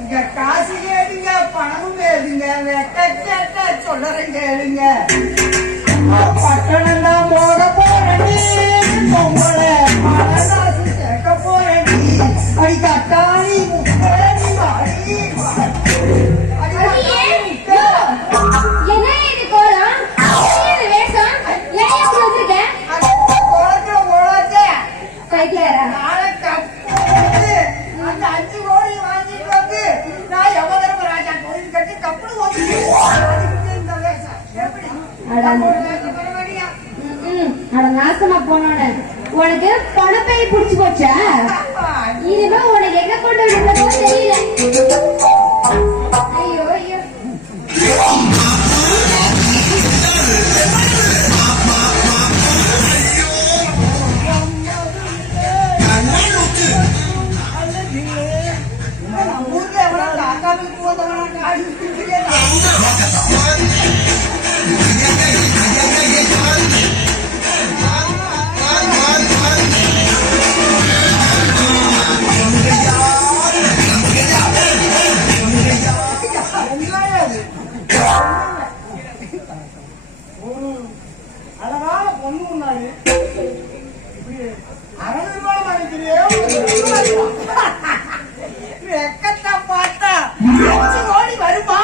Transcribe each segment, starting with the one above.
இங்க காசு கேளுங்க, பணமும் கேளுங்க, வெட்ட கேட்ட சொல்லுறேன் கேளுங்க. பட்டணம் தான் போக போறடி, பொங்கலை மனசாசு கேட்க போறடி. அடி கட்டாணி முக்கடி வாடி நாசமா போனோட உனக்கு பணப்பை புடிச்சு போச்சா? இனிமே உனக்கு எங்க கொண்டு விடுறதோ தெரியல. ஐயோ ஐயோ அழகான பொண்ணு முன்னாடி வெக்கத்தை பார்த்தா ஓடி வருமா?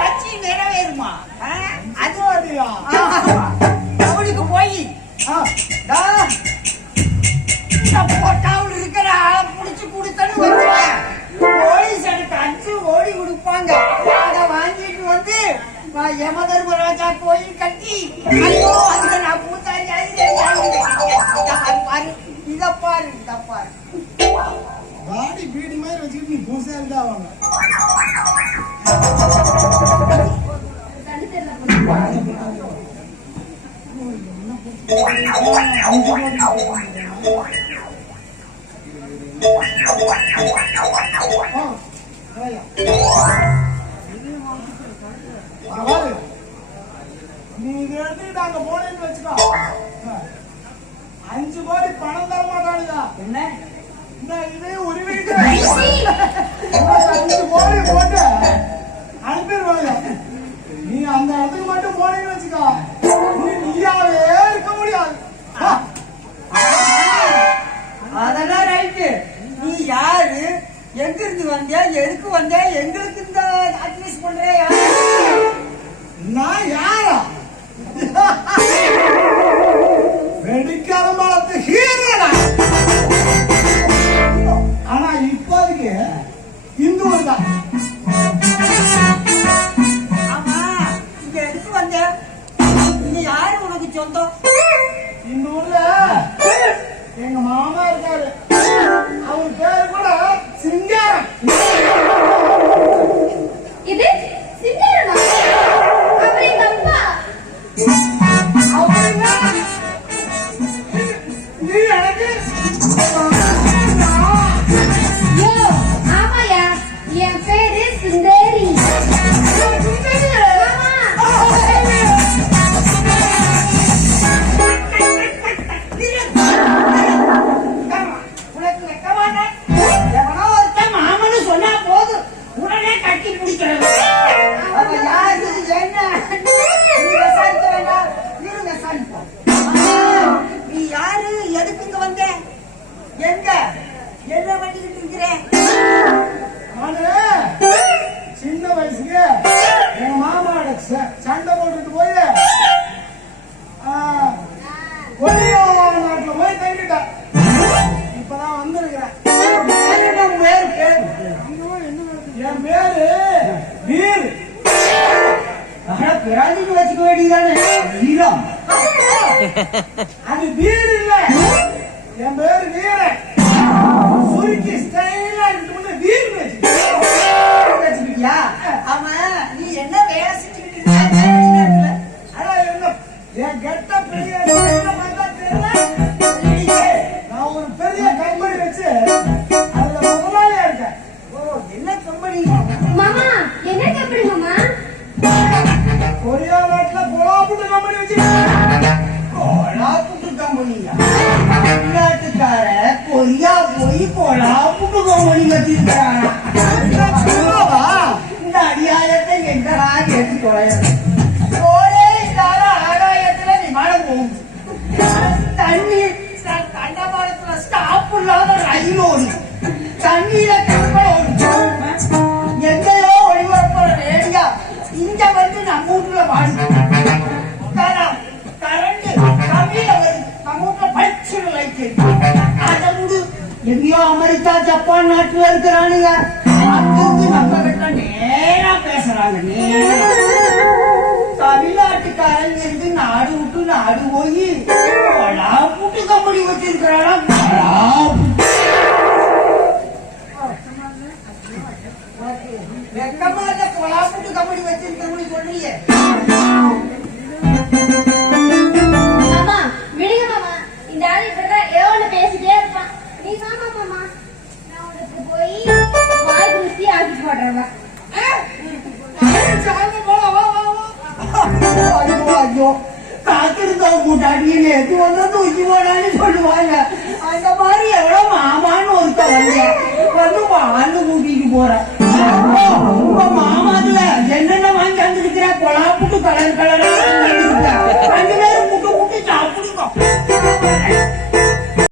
லட்சி நிறைவேறுமா? அது அவளுக்கு போய் போட்டாவில் இருக்கிற ஆளை புடிச்சு கொடுத்தன்னு வருவேன். போலீஸ் எனக்கு 5 கோடி கொடுப்பாங்க. அதை வாங்கிட்டு வந்து யமதர்மராஜா கோயில் கட்டி அதுல நான் பூத்தாரி பாரு, இத பாரு, இத பாரு. வாடி பீடி மாதிரி வச்சுக்கிட்டு நீ பூசா இருந்தா அவங்க நீ இது எடுத்துக்கிட்டு அங்க போனேன்னு வச்சுக்கோ, 5 கோடி பணம் தர மாட்டானுங்க. என்ன இதே ஒரு வீட்டு 5 கோடி போட்டு அனுப்பிடுவாங்க. நீ அந்த இடத்துக்கு மட்டும் போனேன்னு வச்சுக்கோ, நீயாவே இருக்க முடியாது. அதெல்லாம் ரைட்டு. நீ யாரு, எங்க இருந்து வந்தியா, எதுக்கு வந்தியா, எங்களுக்கு இந்த அட்வைஸ் பண்ற? நான் யாரா? வெடிக்காத மலத்து ஹீரோடா. ஆனா இப்போதைக்கு இந்து தான். ஆமா, இங்க எதுக்கு வந்த? இங்க யாரு உனக்கு சொந்தம்? இந்த ஊர்ல எங்க மாமா இருக்காரு, அவர் பேரு கூட சிங்காரம். இது சிங்காரமா? அவரே தப்பா? நீ எனக்கு ஆமாயா, என் பேரு சுந்தரி. உனக்கு வெக்கமான எவனோ ஒருத்தன் மாமனு சொன்னா போதும் உடனே கட்டி பிடிக்கிறது. யாரு என்ன விசாரிக்க வேண்டாம், இரு விசாரிப்போம். நீ யாரு, எதுக்கு இங்க வந்த, எங்க என்ன பண்ணிக்கிட்டு இருக்கிறேன்? சின்ன வயசுக்கு எங்க மாமாவோட சண்டை போட்டுட்டு போய் நாட்டுல போய் தங்கிட்டேன். இப்பதான் வந்திருக்கிறேன். என் பேரு வீர். பிராந்திக்கு வச்சுக்க வேண்டியதானே வீரம். அது வீர் இல்ல, என் பேரு வீரன். சுருக்கி ஸ்டைலா இருக்கு வீர் வச்சுக்கிட்டியா? ஆமா, நீ என்ன வேலை செஞ்சுக்கிட்டு இருக்க? அதான் என்ன என் கெட்ட பெரிய பார்த்தா தெரியல. நான் ஒரு பெரிய கம்பெனி வச்சு அதுல முதலாளியா இருக்கேன். என்ன கம்பெனி மாமா? என்ன கம்பெனி மாமா? கொரியா நாட்டுல கோலாப்புட்டு கம்பெனி வச்சு. கோலாப்புட்டு கம்பெனியா? நாட்டுக்கார கொரியா போய் கோலாப்புட்டு இந்த அடியாயத்தை எங்கடா கேட்டு ஒரே இல்லாத ஆகாயத்துல விமானம் போகும், தண்ணி தண்டவாளத்துல ஸ்டாப் இல்லாத ரயில் ஓடும், தண்ணியில கப்பல் ஓடும், எங்கேயோ ஒளிபரப்புற ரேடியா இங்க வந்து நம்ம வீட்டுல வாடி கரண்ட் கம்மியில வருது, நம்ம வீட்டுல பச்சு லைட் அதை விடு. எங்கேயோ அமெரிக்கா ஜப்பான் நாட்டுல இருக்கிறானுங்க, அங்கிருந்து நம்ம கிட்ட நேரா பேசுறாங்க. தமிழ்நாட்டுக்காரங்க இருந்து நாடு விட்டு நாடு போய் புட்டு கம்பெனி வச்சிருக்கிறானா. வெக்கமா இல்ல, புட்டு கம்பெனி வச்சிருக்கிறவங்க சொல்றீங்க. மாமா விடுங்க மாமா, இந்த ஆள் இப்பதான் ஏதோ ஒண்ணு பேசிட்டே இருப்பான். நீ வாமா மாமா, நான் உனக்கு போய் வாய் ருசி ஆக்கி போடுறவா. ஐயோ காத்திருந்த கூட்டாடி நேற்று வந்து தூக்கி போடான்னு சொல்லுவாங்க. அந்த மாதிரி எவ்வளவு மாமான்னு ஒருத்த வந்து வாழ்ந்து கூட்டிட்டு போறேன். மாமாதுல என்னென்ன வாங்கி தந்துருக்கிற, கொலாப்புட்டு கலர் கலரா